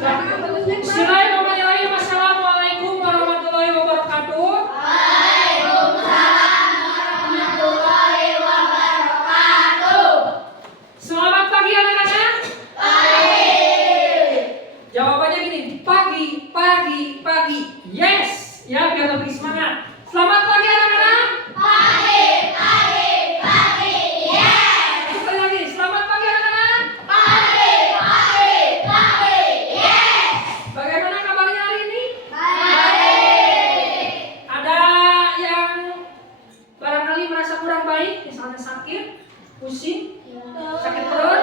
Bismillahirrahmanirrahim. Assalamualaikum warahmatullahi wabarakatuh. Waalaikumsalam warahmatullahi wabarakatuh. Selamat pagi anak-anak. Pagi. Jawabannya gini, pagi, pagi, pagi. Yes, ya biar lebih semangat. Selamat pagi anak-anak. Pagi, pagi, pagi. Yes. Sekali lagi, selamat pagi anak-anak. Pagi, pagi, pagi. Yes. Bagaimana kabarnya hari ini? Baik. Ada yang barangkali merasa kurang baik, misalnya sakit, pusing, sakit perut.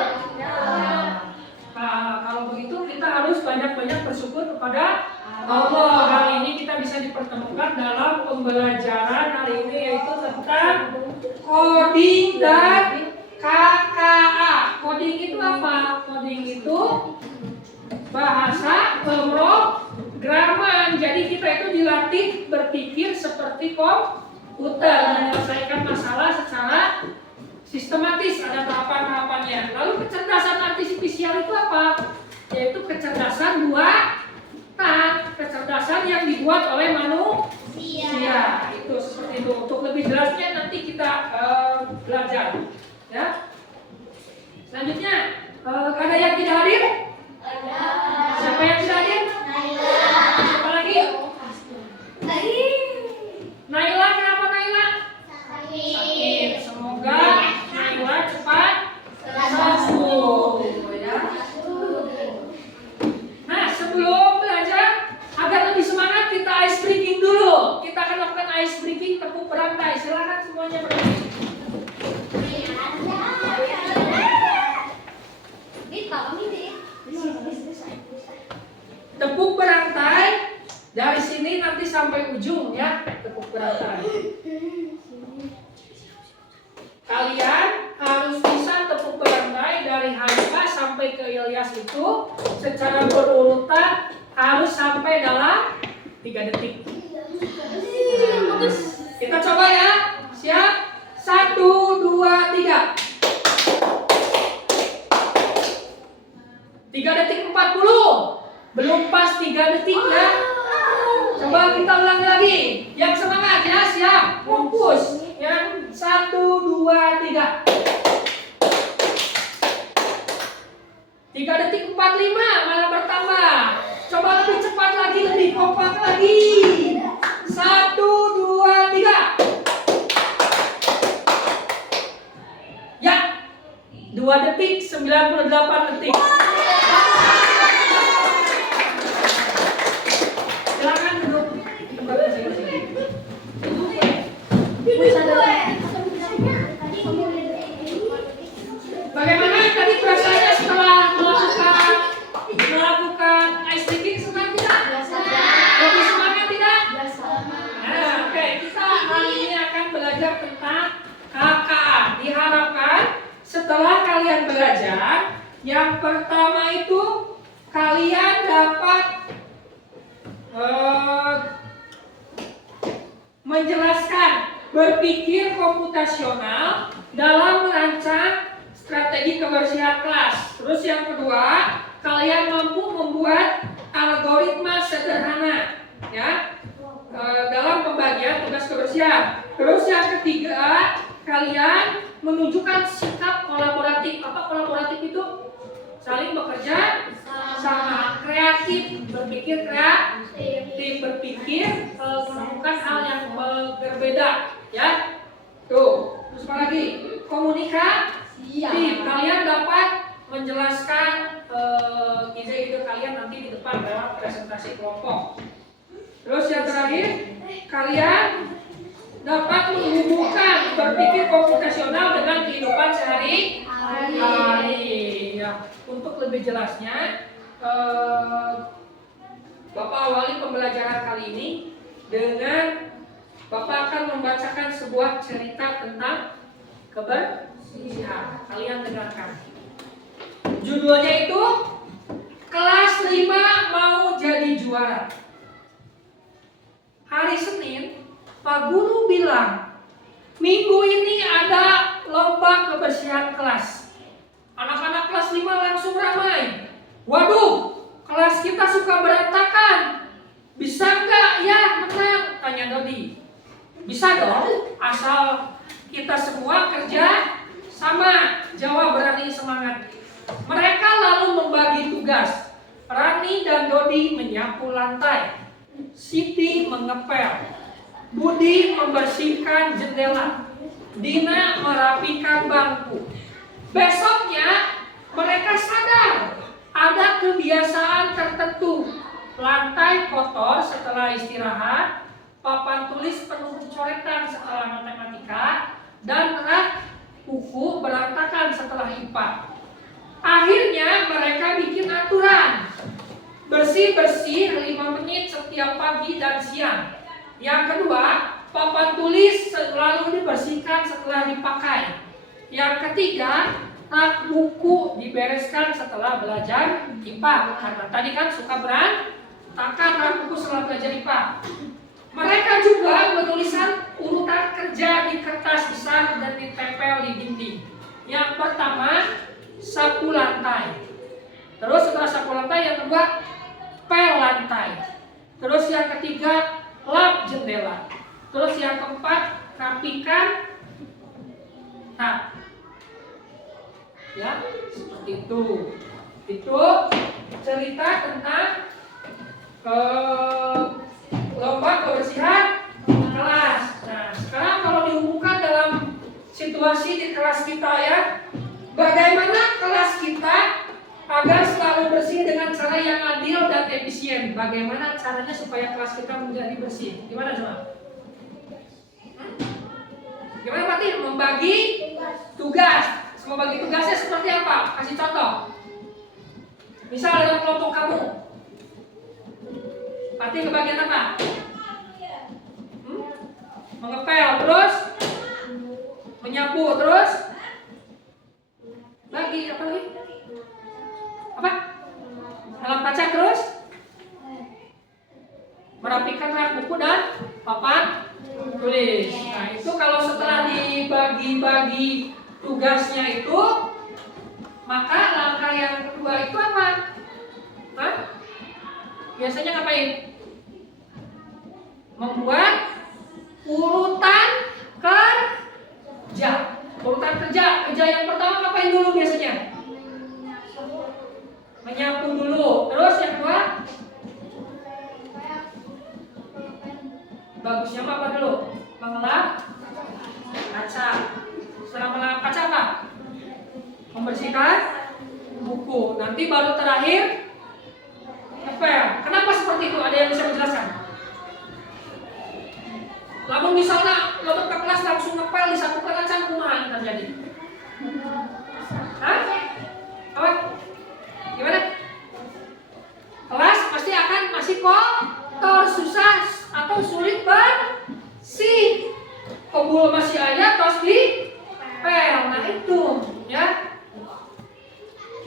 Nah, kalau begitu kita harus banyak-banyak bersyukur kepada Allah. Hari ini kita bisa dipertemukan dalam pembelajaran hari ini yaitu tentang coding dan KKA. Coding itu apa? Coding itu bahasa pemrograman. Jadi kita itu dilatih berpikir seperti komputer, menyelesaikan masalah secara sistematis, ada tahapan-tahapannya. Lalu kecerdasan artifisial itu apa? Yaitu kecerdasan buatan, kecerdasan yang dibuat oleh manusia. Itu seperti itu. Untuk lebih jelasnya nanti kita belajar. Ya. Selanjutnya, ada yang tidak hadir? Siapa yang tidak hadir? Siapa lagi? Naila, kenapa Naila? Sakit. Semoga Naila cepat sembuh. Ya. Nah, sebelum belajar, agar lebih semangat kita ice breaking dulu. Kita akan lakukan ice breaking tepuk berantai. Silakan semuanya berdiri. Tepuk berantai dari sini nanti sampai ujung ya, tepuk berantai. Kalian harus bisa tepuk berantai dari Hanifah sampai ke Ilyas itu secara berurutan harus sampai dalam 3 detik. Kita coba ya. Siap? 1, 2, 3. 3 detik 40. Belum pas 3 detik ya. Coba kita ulangi lagi. Yang semangat ya, siap. Fokus. Yang 1, 2, 3. 3 detik 45 malah bertambah. Coba lebih cepat lagi, lebih kompak lagi. 1, 2, 3. Ya. 2 detik 98 detik. Silakan duduk di tempat masing-masing. Bagaimana tadi perasaannya setelah melakukan ice breaking? Senang tidak? Lebih semangat tidak? Nah, oke. Kita hari ini akan belajar tentang KKA. Diharapkan setelah kalian belajar, yang pertama itu kalian dapat menjelaskan berpikir komputasional dalam merancang strategi kebersihan kelas. Terus yang kedua, kalian mampu membuat algoritma sederhana ya dalam pembagian tugas kebersihan. Terus yang ketiga, kalian menunjukkan sikap kolaboratif. Apa kolaboratif itu? Saling bekerja sama, kreatif, berpikir kreatif, berpikir melakukan hal yang berbeda ya. Tuh, terus apa lagi? Komunikasi. Kalian dapat menjelaskan ide-ide kalian nanti di depan lewat presentasi kelompok. Terus yang terakhir, kalian dapat menghubungkan berpikir komputasional dengan kehidupan sehari-hari. Ya, untuk lebih jelasnya, Bapak awali pembelajaran kali ini dengan Bapak akan membacakan sebuah cerita tentang kebersihan. Kalian dengarkan. Judulnya itu Kelas 5 Mau Jadi Juara. Hari Senin, Pak Guru bilang, minggu ini ada lomba kebersihan kelas. Anak-anak kelas 5 langsung ramai. Waduh, kelas kita suka berantakan. Bisa nggak ya menang? Tanya Dodi. Bisa dong, asal kita semua kerja sama. Jawab Rani semangat. Mereka lalu membagi tugas. Rani dan Dodi menyapu lantai. Siti mengepel. Budi membersihkan jendela. Dina merapikan bangku. Besoknya mereka sadar ada kebiasaan tertentu. Lantai kotor setelah istirahat, papan tulis penuh coretan setelah matematika, dan rak buku berantakan setelah IPA. Akhirnya mereka bikin aturan. Bersih-bersih 5 menit setiap pagi dan siang. Yang kedua, papan tulis selalu dibersihkan setelah dipakai. Yang ketiga, rak buku dibereskan setelah belajar IPA. Karena tadi kan suka berantakan rak buku setelah belajar IPA. Mereka juga menulisan urutan kerja di kertas besar dan ditempel di dinding. Yang pertama, sapu lantai. Terus setelah sapu lantai, yang kedua, pel lantai. Terus yang ketiga, lap jendela. Terus yang keempat, rapikan tap. Ya, seperti itu. Itu cerita tentang lomba kebersihan kelas. Nah, sekarang kalau dihubungkan dalam situasi di kelas kita ya, bagaimana kelas kita agar selalu bersih dengan cara yang adil dan efisien? Bagaimana caranya supaya kelas kita menjadi bersih? Gimana coba? Gimana Pak Tin? Membagi tugas. Membagi tugasnya seperti apa? Kasih contoh. Misal dalam kelompok kamu, Pak Tin kebagian apa? Mengepel, terus menyapu, terus lagi apa lagi? Apa? Dalam kaca, terus merapikan rak buku dan papan tulis. Nah, itu kalau setelah dibagi-bagi tugasnya itu, maka langkah yang kedua itu apa? Hah? Biasanya ngapain? Membuat urutan kerja. Urutan kerja. Kerja yang pertama ngapain dulu biasanya? Menyapu dulu. Terus yang kedua? Bagusnya apa dulu? Mengelap kaca. Setelah mengelap kaca apa? Membersihkan buku. Nanti baru terakhir ngepel. Kenapa seperti itu? Ada yang bisa menjelaskan? Lalu misalnya lomba ke kelas langsung ngepel disatukan aja, kumaha yang terjadi? Hah? Apa? Gimana? Kelas pasti akan masih kotor, susah atau sulit bersih. Kebul masih ada terus dipel. Nah itu ya.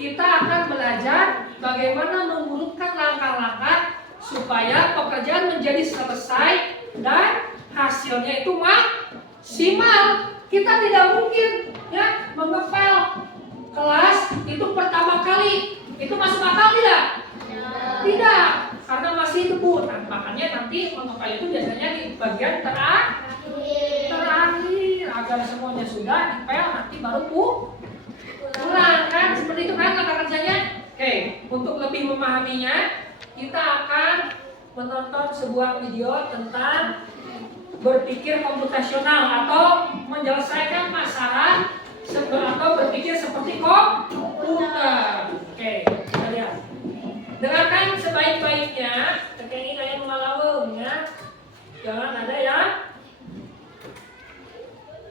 Kita akan belajar bagaimana mengurutkan langkah-langkah supaya pekerjaan menjadi selesai dan hasilnya itu maksimal. Kita tidak mungkin ya mengepel kelas itu pertama kali. Itu masuk akal tidak? Tidak, karena masih debu. Nah, makanya nanti mengepel itu biasanya di bagian terakhir agar semuanya sudah dipel, nanti baru pulang kan, seperti itu kan langkah kerjanya. Oke, untuk lebih memahaminya kita akan menonton sebuah video tentang berpikir komputasional atau menyelesaikan masalah atau berpikir seperti komputer. Oke, kita lihat. Dengarkan sebaik-baiknya. Kayak ini kayak malawung ya. Jangan ada yang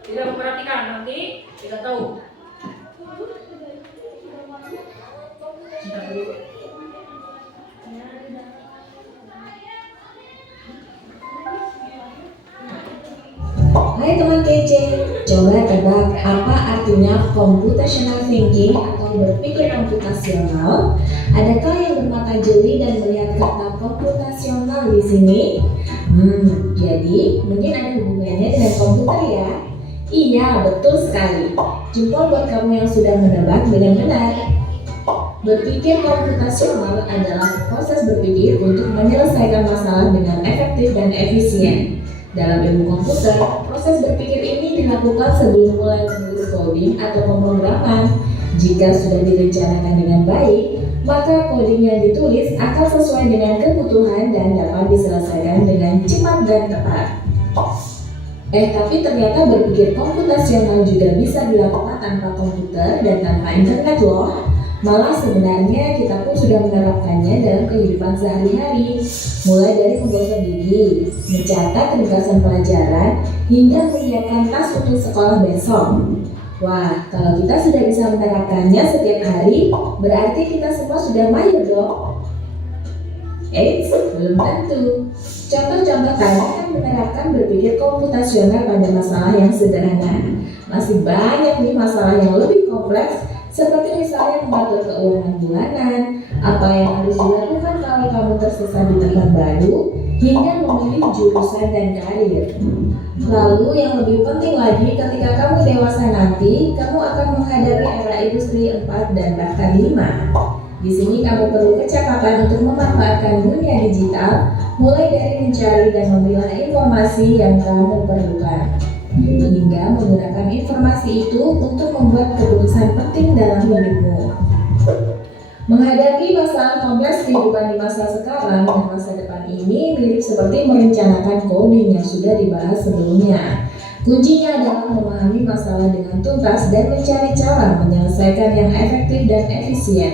tidak memperhatikan, nanti tidak tahu. Hai teman kece, coba tebak apa artinya computational thinking atau berpikir komputasional? Adakah yang bermata jeli dan melihat kata komputasional di sini? Jadi mungkin ada hubungannya dengan komputer ya? Iya, betul sekali. Jempol buat kamu yang sudah menebak dengan benar. Berpikir komputasional adalah proses berpikir untuk menyelesaikan masalah dengan efektif dan efisien. Dalam ilmu komputer, proses berpikir ini dilakukan sebelum mulai menulis coding atau pemrograman. Jika sudah direncanakan dengan baik, maka coding yang ditulis akan sesuai dengan kebutuhan dan dapat diselesaikan dengan cepat dan tepat. Tapi ternyata berpikir komputasional juga bisa dilakukan tanpa komputer dan tanpa internet loh. Malah sebenarnya kita pun sudah menerapkannya dalam kehidupan sehari-hari, mulai dari menggosok gigi, mencatat ringkasan pelajaran, hingga menyiapkan tas untuk sekolah besok. Wah, kalau kita sudah bisa menerapkannya setiap hari, berarti kita semua sudah mahir dong. Belum tentu. Contoh-contoh tadi kan menerapkan berpikir komputasional pada masalah yang sederhana. Masih banyak nih masalah yang lebih kompleks, seperti misalnya mengatur keuangan bulanan, apa yang harus dilakukan kalau kamu tersesat di tempat baru, hingga memilih jurusan dan karir. Lalu yang lebih penting lagi, ketika kamu dewasa nanti, kamu akan menghadapi era industri 4 dan bahkan 5. Di sini kamu perlu kecepatan untuk memanfaatkan dunia digital, mulai dari mencari dan memilah informasi yang kamu perlukan, hingga menggunakan informasi itu untuk membuat keputusan penting dalam hidupmu. Menghadapi masalah kompleks kehidupan di masa sekarang dan masa depan ini mirip seperti merencanakan coding yang sudah dibahas sebelumnya. Kuncinya adalah memahami masalah dengan tuntas dan mencari cara menyelesaikan yang efektif dan efisien.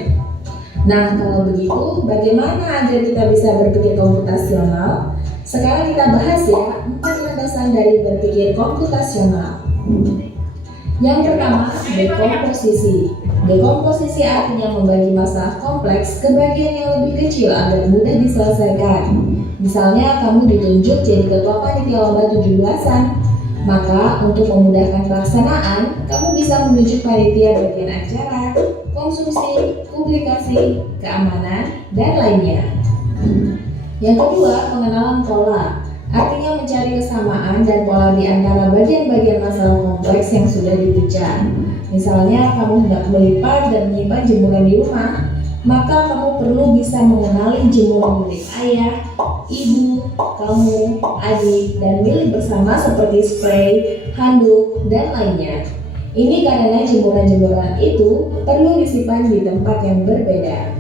Nah, kalau begitu, bagaimana agar kita bisa berpikir komputasional? Sekarang kita bahas ya 4 landasan dari berpikir komputasional. Yang pertama, dekomposisi. Dekomposisi artinya membagi masalah kompleks ke bagian yang lebih kecil agar mudah diselesaikan. Misalnya, kamu ditunjuk jadi ketua panitia lomba 17-an. Maka, untuk memudahkan pelaksanaan, kamu bisa menunjuk panitia bagian acara, konsumsi, publikasi, keamanan, dan lainnya. Yang kedua, pengenalan pola. Artinya mencari kesamaan dan pola di antara bagian-bagian masalah kompleks yang sudah dipecah. Misalnya, kamu hendak melipat dan menyimpan jemuran di rumah, maka kamu perlu bisa mengenali jemuran milik ayah, ibu, kamu, adik, dan milik bersama seperti spray, handuk, dan lainnya. Ini karena jemuran-jemuran itu perlu disimpan di tempat yang berbeda.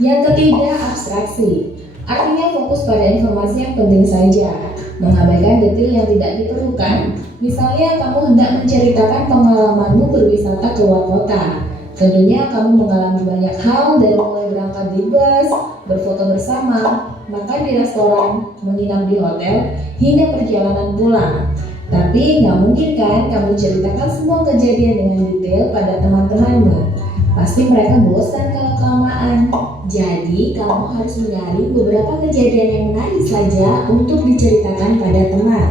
Yang ketiga, abstraksi. Artinya fokus pada informasi yang penting saja, mengabaikan detail yang tidak diperlukan. Misalnya, kamu hendak menceritakan pengalamanmu berwisata ke luar kota. Tentunya kamu mengalami banyak hal dari mulai berangkat di bus, berfoto bersama, makan di restoran, menginap di hotel, hingga perjalanan pulang. Tapi nggak mungkin kan kamu ceritakan semua kejadian dengan detail pada teman-temanmu. Pasti mereka bosan kalau kelamaan. Jadi kamu harus menyaring beberapa kejadian yang menarik saja untuk diceritakan pada teman.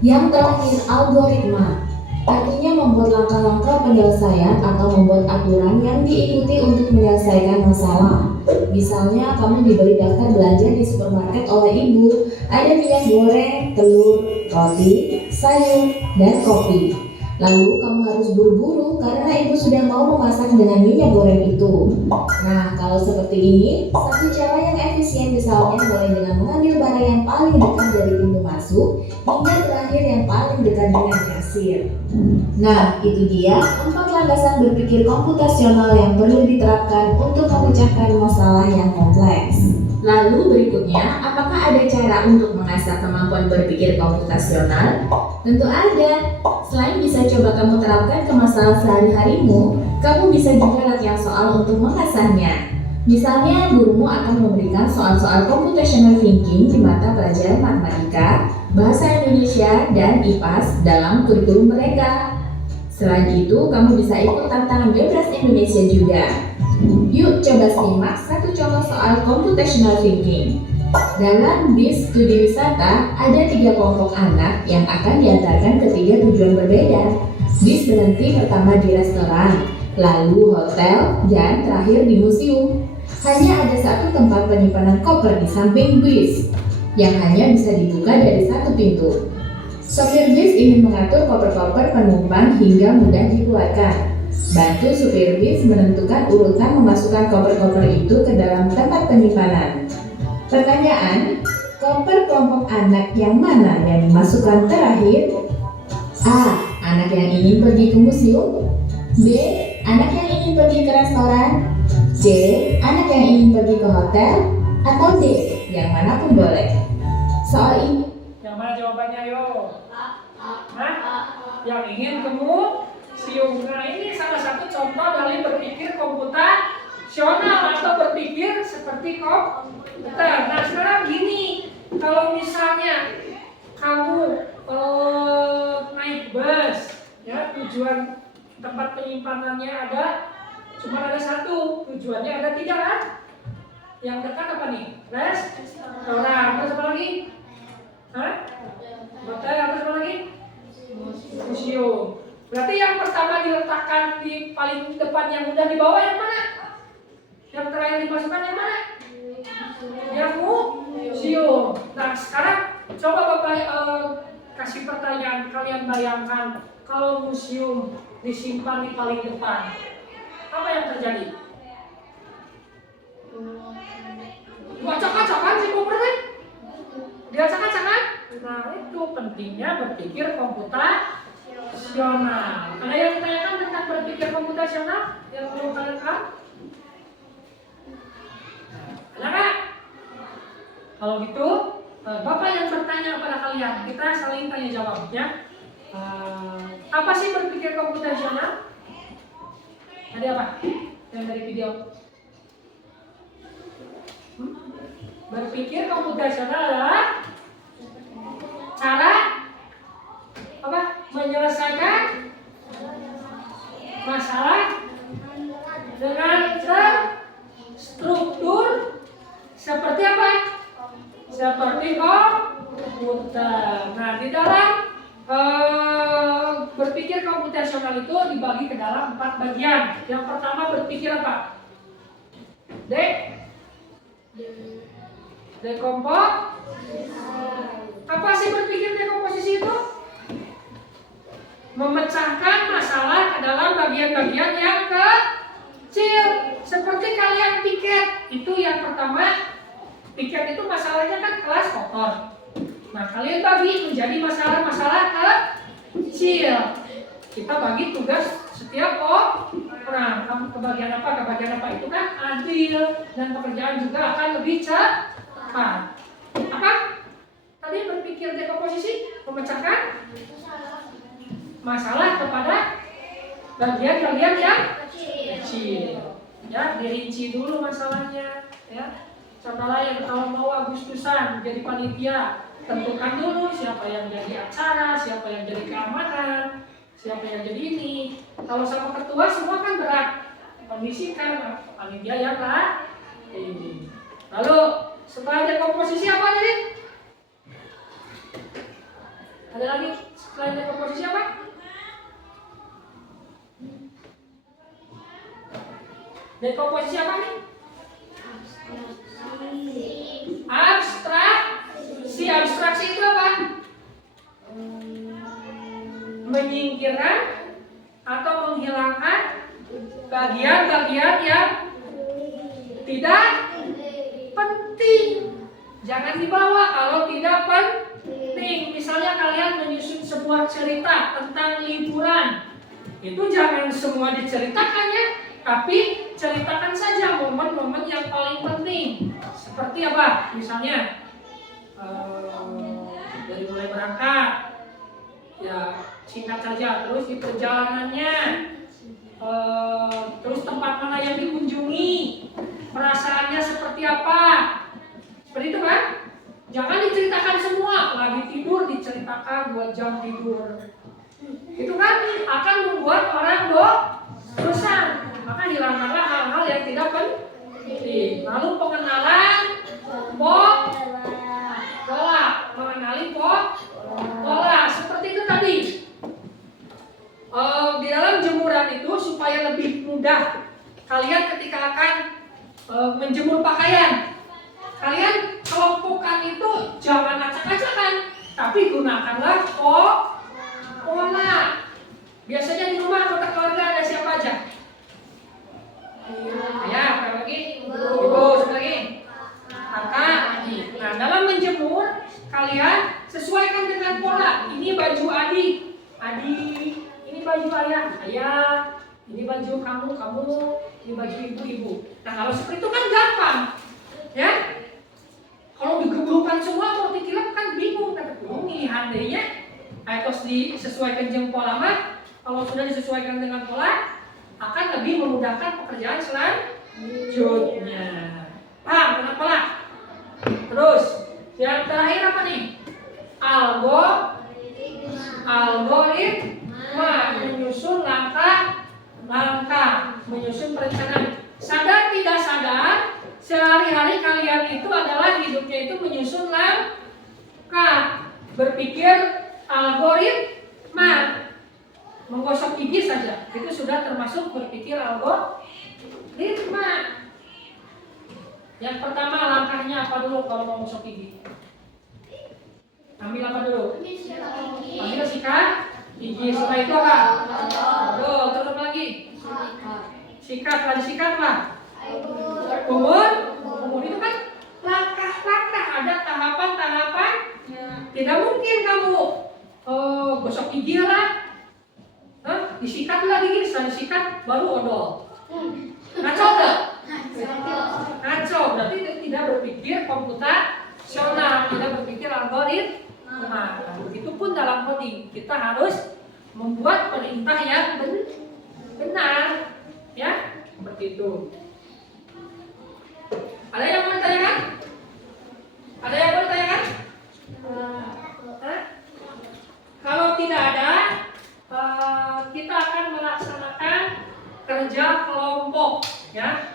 Yang terakhir, algoritma. Artinya membuat langkah-langkah penyelesaian atau membuat aturan yang diikuti untuk menyelesaikan masalah. Misalnya, kamu diberi daftar belanja di supermarket oleh ibu. Ada minyak goreng, telur, roti, sayur, dan kopi. Lalu kamu harus buru-buru karena ibu sudah mau memasak dengan minyak goreng itu. Nah, kalau seperti ini, satu cara yang efisien misalnya mulai dengan mengambil barang yang paling dekat dari pintu masuk hingga terakhir yang paling dekat dengan kasir. Nah, itu dia 4 landasan berpikir komputasional yang perlu diterapkan untuk memecahkan masalah yang kompleks. Lalu berikutnya, apakah ada cara untuk mengasah kemampuan berpikir komputasional? Tentu ada. Selain bisa coba kamu terapkan ke masalah sehari-harimu, kamu bisa juga latihan soal untuk mengasahnya. Misalnya, gurumu akan memberikan soal-soal computational thinking di mata pelajaran matematika, bahasa Indonesia, dan IPAS dalam kurikulum mereka. Selain itu, kamu bisa ikut tantangan bebas Indonesia juga. Yuk coba simak satu contoh soal computational thinking. Dalam bis studi wisata, ada 3 kelompok anak yang akan diantarkan ke 3 tujuan berbeda. Bis berhenti pertama di restoran, lalu hotel, dan terakhir di museum. Hanya ada satu tempat penyimpanan koper di samping bis, yang hanya bisa dibuka dari satu pintu. Sopir bis ingin mengatur koper-koper penumpang hingga mudah dikeluarkan. Bantu supir bis menentukan urutan memasukkan koper-koper itu ke dalam tempat penyimpanan. Pertanyaan, koper kelompok anak yang mana yang dimasukkan terakhir? A. Anak yang ingin pergi ke museum. B. Anak yang ingin pergi ke restoran. C. Anak yang ingin pergi ke hotel. Atau D. Yang mana pun boleh. Soal ini Yang mana jawabannya yo? Hah? Yang ingin ke museum. Nah ini salah satu contoh dari berpikir komputasional atau berpikir seperti komputer. Nah sekarang gini, kalau misalnya kamu naik bus, ya tujuan tempat penyimpanannya cuma ada satu, tujuannya ada tiga kan? Yang dekat apa nih? Restoran. Terus apa lagi? Hah? Hotel. Terus apa lagi? Museum. Berarti yang pertama diletakkan di paling depan yang udah dibawa yang mana? Yang terakhir dimasukkan yang mana? Yang museum. Nah sekarang coba Bapak kasih pertanyaan, kalian bayangkan kalau museum disimpan di paling depan, apa yang terjadi? Acak-acakan si koper nih? Diacak-acakan? Nah itu pentingnya berpikir komputasional. Ada yang ditanyakan tentang berpikir komputasional yang belum kalian tahu? Ada nggak? Kalau gitu, Bapak yang bertanya kepada kalian, kita saling tanya jawab ya. Apa sih berpikir komputasional? Tadi apa? Yang dari video. Berpikir komputasional adalah cara apa? Menyelesaikan masalah dengan terstruktur seperti apa? Seperti komputer. Nah, di dalam berpikir komputasional itu dibagi ke dalam 4 bagian. Yang pertama berpikir apa? Dekomposisi. Apa sih berpikir dekomposisi itu? Memecahkan masalah ke dalam bagian-bagian yang kecil. Seperti kalian piket, itu yang pertama. Piket itu masalahnya kan kelas kotor. Nah, kalian bagi menjadi masalah-masalah kecil. Kita bagi tugas setiap orang. Kamu kebagian apa itu kan adil dan pekerjaan juga akan lebih cepat. Apa? Tadi berpikir dekomposisi, memecahkan masalah kepada bagian-bagian yang kecil. Ya, dirinci dulu masalahnya. Ya. Contoh lain, kalau mau Agustusan jadi panitia, tentukan dulu siapa yang jadi acara, siapa yang jadi keamanan, siapa yang jadi ini. Kalau sama ketua semua kan berat, kondisikan panitia yang ini. Lalu setelah dekomposisi apa tadi? Ada lagi selain dekomposisi apa? Dekomposisi apa nih? Abstraksi itu apa? Menyingkirkan atau menghilangkan bagian-bagian yang tidak penting. Jangan dibawa kalau tidak penting. Misalnya kalian menyusun sebuah cerita tentang liburan, itu jangan semua diceritakan ya, tapi ceritakan saja momen-momen yang paling penting. Seperti apa? Misalnya dari mulai berangkat, ya singkat saja. Terus di perjalanannya, terus tempat mana yang dikunjungi, perasaannya seperti apa. Seperti itu kan? Jangan diceritakan semua. Lagi tidur diceritakan 2 jam tidur. Itu kan akan membuat orang bosan. Maka hilangkanlah hal-hal yang tidak penting. Lalu pengenalan pola, mengenali pola. Seperti itu tadi. Di dalam jemuran itu supaya lebih mudah kalian ketika akan menjemur pakaian, kalian kelompokkan itu jangan acak-acakan, tapi gunakanlah pola. Biasanya di rumah anggota keluarga ada siapa aja? kalian sesuaikan dengan pola. Ini baju adik, ini baju ayah, ini baju kamu, ini baju ibu. Nah kalau seperti itu kan gampang, ya. Kalau digeblokkan semua mau dikilap kan bingung, kata pilihan dehnya. Terus disesuaikan jeung pola mah. Kalau sudah disesuaikan dengan pola, akan lebih memudahkan pekerjaan selanjutnya. Paham dengan pola? Terus yang terakhir apa nih? Algoritma, menyusun langkah, menyusun perencanaan. Sadar tidak sadar, sehari-hari kalian itu adalah hidupnya itu menyusun langkah, berpikir algoritma. Menggosok gigi saja, itu sudah termasuk berpikir algoritma. Yang pertama langkahnya apa dulu kalau mau gosok gigi? Ambil apa dulu? Ambil sikat gigi. Setelah itu apa? Tuh, terus apa lagi? Sikat, setelah disikat apa? Kumur itu kan langkah-langkah, ada tahapan-tahapan. Tidak mungkin kamu gosok gigi lah. Disikat lagi, setelah disikat baru odol. Ngaco gak? Ngaco, berarti itu tidak berpikir komputasional, tidak berpikir algoritma. Begitupun dalam coding, kita harus membuat perintah yang benar, ya, seperti itu. Ada yang mau ditanyakan? Ada yang mau ditanyakan? Kalau tidak ada, kita akan melaksanakan kerja kelompok, ya.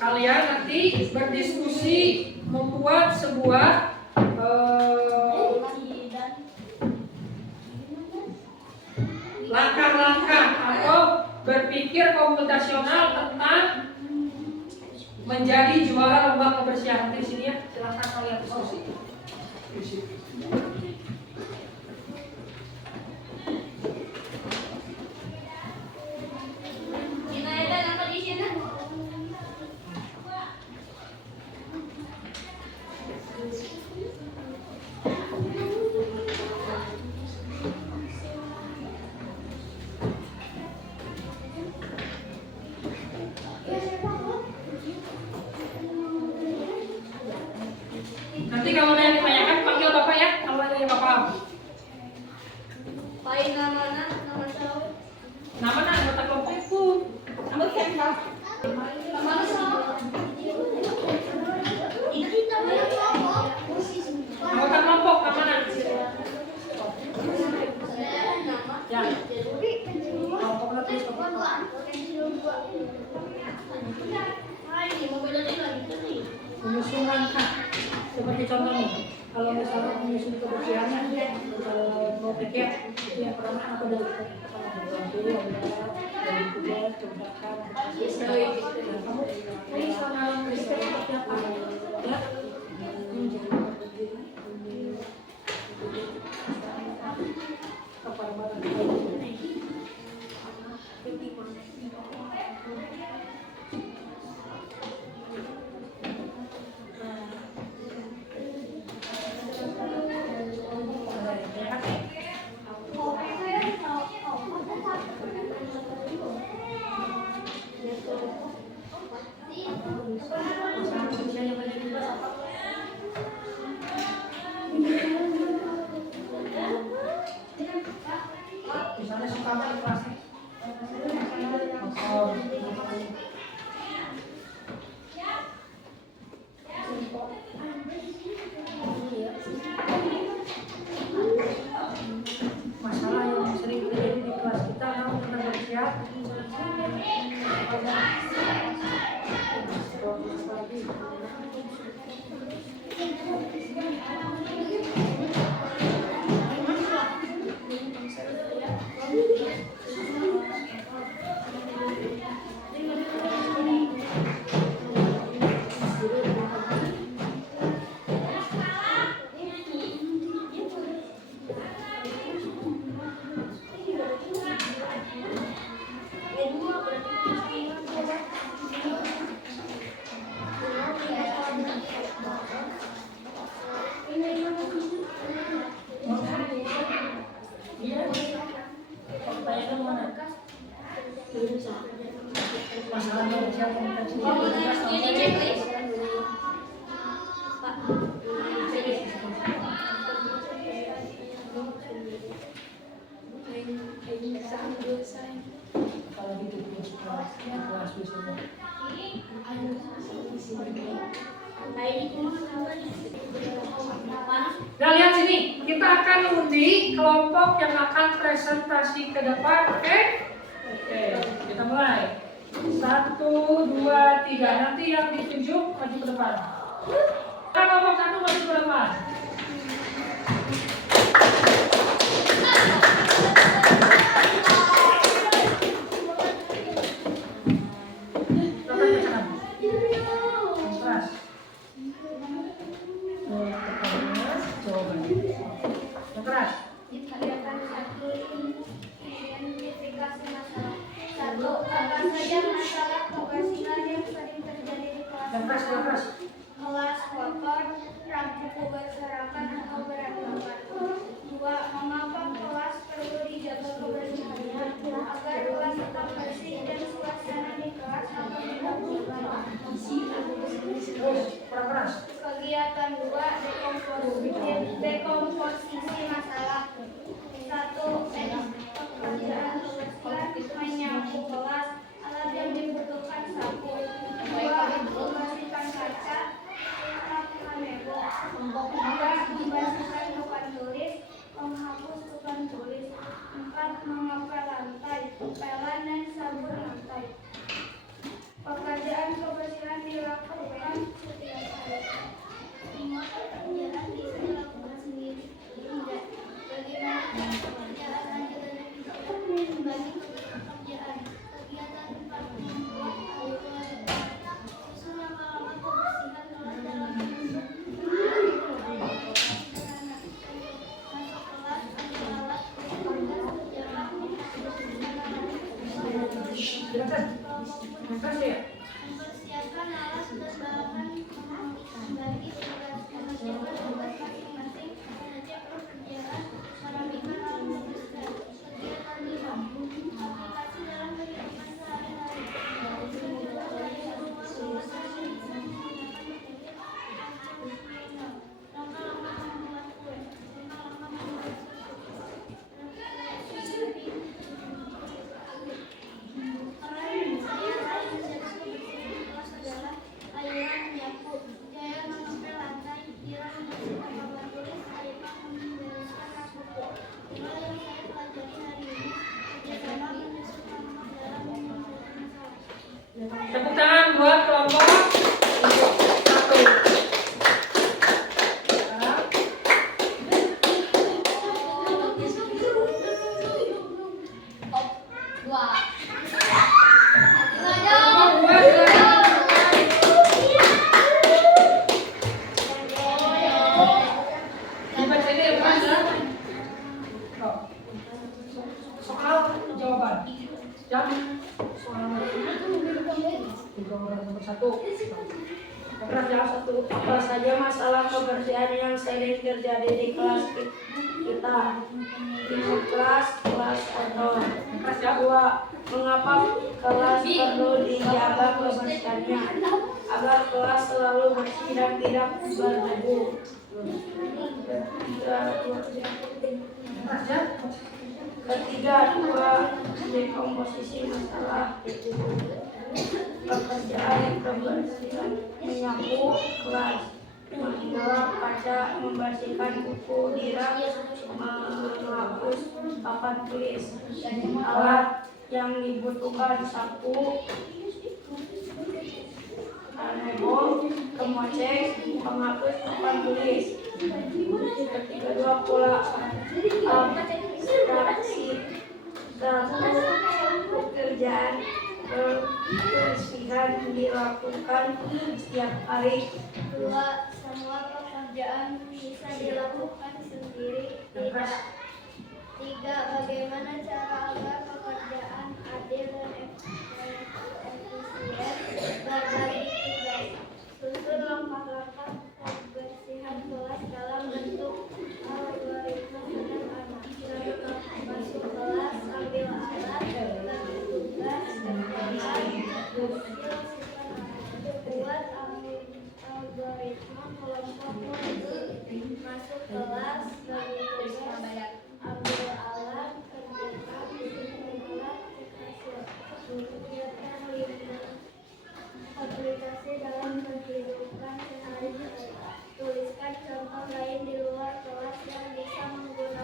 Kalian nanti berdiskusi membuat sebuah langkah-langkah atau berpikir komputasional tentang menjadi juara lomba kebersihan. Di sini ya, silakan kalian diskusi. Nanti kalau ada yang ditanyakan panggil bapak ya, kalau ada yang bapak. Nama anggota kelompok itu. Anggota kelompok mana? Ya. Kelompok terus menyusun langkah. Seperti contoh nih, kalau misalnya menyusun kebersihannya, mau pikir yang pertama apa dulu? Dulu dari tugas, tindakan, kamu ini sama riset seperti apa? Ya, akan undi kelompok yang akan presentasi ke depan, oke? Oke, kita mulai. 1, 2, 3. Nanti yang ditunjuk maju ke depan. Kelompok 1 maju ke depan. Kegiatan 1, identifikasi masalah. 1. Apa saja masalah kebersihan yang sering terjadi di kelas? Kelas kotor, rak buku berserakan atau berantakan. 2. Mengapa kelas perlu dijaga kebersihannya agar kelas tetap bersih dan suasana di kelas akan tidak berubah. Kegiatan 2, dekomposisi masalah. 1. Pekerjaan kebersihan menyapu kelas, alat yang dibutuhkan sapu. 2. Membersihkan kaca, mebo. 3. Membersihkan papan tulis, menghapus papan tulis. 4. Mengepel lantai, pelan dan sabun lantai. Pekerjaan kebersihan dilakukan setiap hari. Semua pekerjaan bisa dilakukan sendiri. Tidak. Bagaimana pekerjaan lanjut dan membagi pekerjaan. Kegiatan 4 membuat susun lama-lama kebersihan kelas dalam masuk kelas, ambil alat, mempersiapkan alat dan bahan, membagi tugas, mengerjakan tugas masing-masing, mengecek pekerjaan, merapikan alat kebersihan. Kegiatan 5, aplikasi dalam kehidupan sehari-hari. Langkah-langkah membuat kue, langkah-langkah membuat susu. Aliran menyapu, Jaya mengepel lantai, Dira membersihkan papan tulis, Arifah membereskan rak buku. Inilah yang saya pelajari hari ini. Kerjasama menyusun langkah dalam menyelesaikan masalah. Tepuk tangan buat kelompok 1. Soal jawaban. Jam soal nomor 1. Kelas 1. Apa saja masalah kebersihan yang sering terjadi di kelas kita? Kelas kotor. Kelas 2. Mengapa kelas perlu dijaga kebersihannya agar kelas selalu bersih dan tidak berdebu? Ketiga, 2. Dekomposisi masalah. Pekerjaan kebersihan menyapu kelas, mengelap kaca, membersihkan buku di rak, menghapus papan tulis. Alat yang dibutuhkan sapu, mebo, kemoceng, penghapus papan tulis. Ketiga, 2. Pola abstraksi. 1. Pekerjaan kebersihan dilakukan setiap hari. 2. Semua pekerjaan bisa dilakukan sendiri. 3. Bagaimana cara agar pekerjaan adil dan efisien berbagi tugas. Susun langkah-langkah kebersihan kelas dalam bentuk algoritma sederhana. Masuk kelas, ambil alat, bagi tugas, buat algoritma kelompok murid. Masuk kelas, bagi tugas, ambil alat, kerjakan, alat, hasil. Kegiatan 5. Aplikasi dalam kehidupan sehari-hari. Tuliskan contoh lain di luar kelas yang bisa menggunakan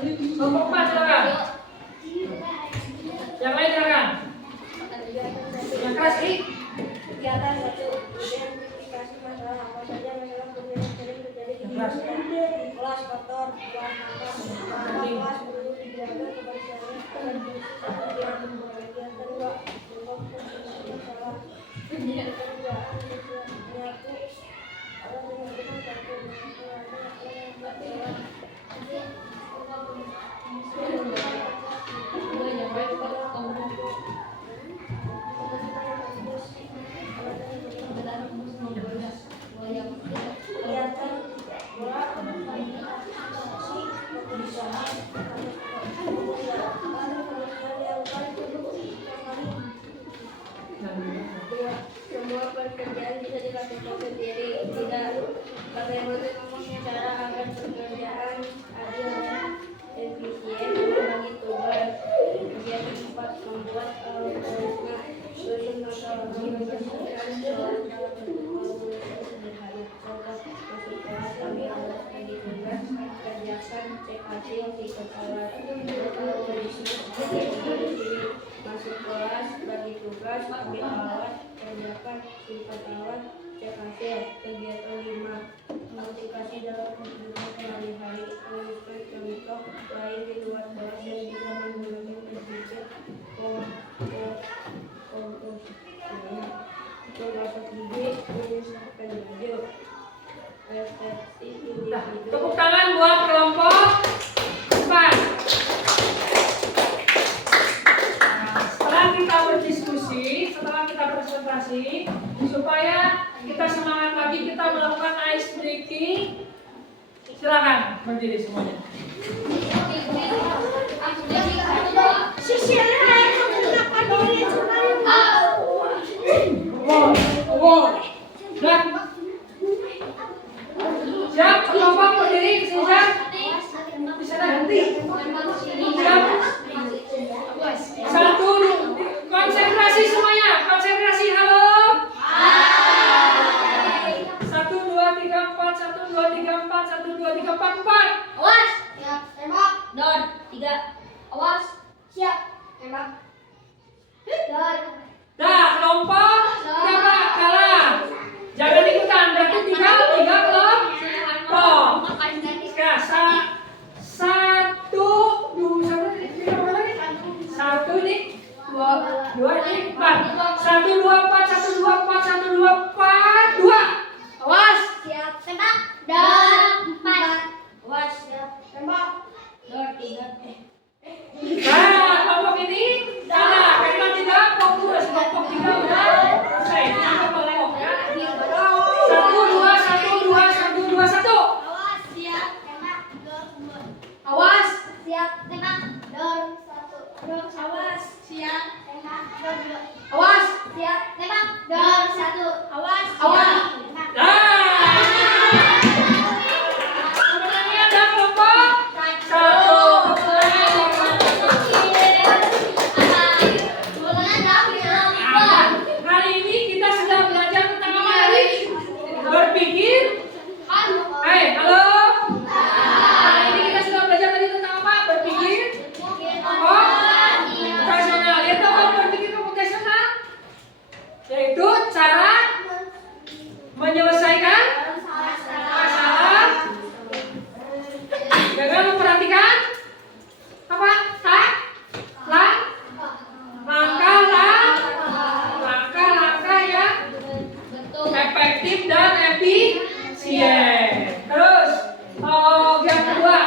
Kelompok 4 silakan. Yang lain silakan. Yang keras ini. Kegiatan 1. Identifikasi masalah apa saja masalah yang sering terjadi di kelas. Kelas kotor, buang sampah, kelas perlu dijaga kebersihannya. Kegiatan 2. Masalah. Kegiatan 2. Menyapu. Orang menentukan satu semua pekerjaan bisa dilakukan sendiri, tidak bagaimana cara agar pekerjaan adil dan efisien, membagi tugas. Kegiatan 4, membuat algoritma susun masalah, menyelesaikan soal dalam bentuk kolaborasi sederhana. Contoh, masuk kelas, ambil alat, bagi tugas, kerjakan, cek hasil, ikut alat, masuk kelas, bagi tugas, ambil alat, kerjakan, simpan alat, cek hasil. Kegiatan 5, aplikasi dalam kehidupan sehari-hari, menuliskan contoh lain di luar kelas yang bisa menggunakan berpikir komposisi, memasak gigi, menyusahkan baju, persepsi individu. Tepuk tangan buat kelompok 4. Setelah kita berdiskusi, setelah kita presentasi, supaya kita semangat lagi, kita melakukan ice breaking. Silakan berdiri semuanya. Dan siap, kelompok berdiri, siap. Bisa nanti. Siap. Satu, konsentrasi semuanya, konsentrasi. Halo. 1, 2, 3, 4, 1, 2, 3, 4, 1, 2, 3, 4, 4. Awas, siap, tembak. Don, 3. Awas, siap, tembak. Don. Dah, kelompok berapa kalah? Jangan ikutan, berarti 3 kelompok. Satu ini, 2 ini 4. 1, 2, 4, 1, 2, 4, 1, 2, 4, 2. Awas. Siap, tembak. Don, 4. Awas, siap, tembak. Don, 3. Nah, kelompok ini kalah karena tidak fokus. Kelompok 3 udah selesai. Ini kelompok ya. 1, 2, 1, 2, 1, 2, 1. Awas, siap, tembak. Don, 2. Awas. Siap, tembak. Don, 1. Don, awas, siap, tembak. Don, 2. Awas. Siap, tembak. Don, 1. Awas, Awas. siap, tembak. Kemenangannya ada kelompok 1. Hari ini kita sudah belajar tentang apa tadi? Berpikir. Halo. Hari ini kita sudah belajar tadi tentang apa? Berpikir. Komputasional. Itu apa berpikir komputasional? Yaitu cara menyelesaikan masalah dengan memperhatikan apa? Langkah-langkah yang efektif dan efisien. Terus, yang kedua,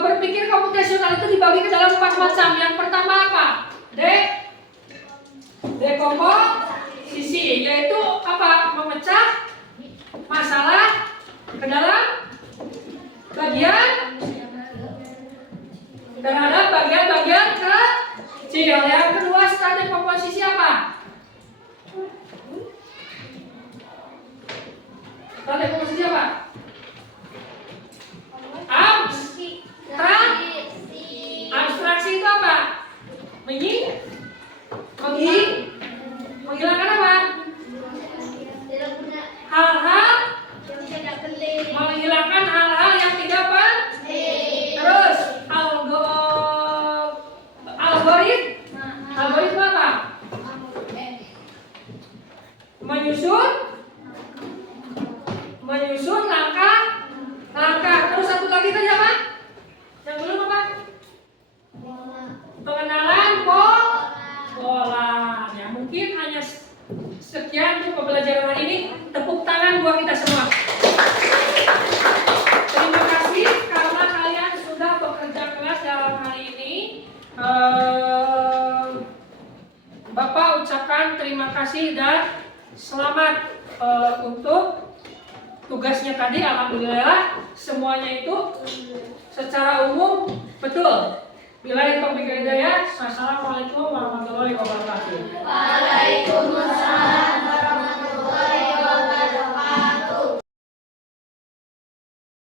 berpikir komputasional itu dibagi ke dalam 4 macam. Yang pertama apa? Dekomposisi, yaitu apa? Memecah masalah ke dalam bagian kecil. Yang kedua, setelah dekomposisi apa? Setelah dekomposisi apa? Abstraksi itu apa? Menghilangkan apa? Menghilangkan hal-hal yang tidak penting. Terus Bapak ucapkan terima kasih dan selamat untuk tugasnya tadi. Alhamdulillah semuanya itu secara umum betul. Billahi taufiq wal hidayah. Assalamualaikum warahmatullahi wabarakatuh.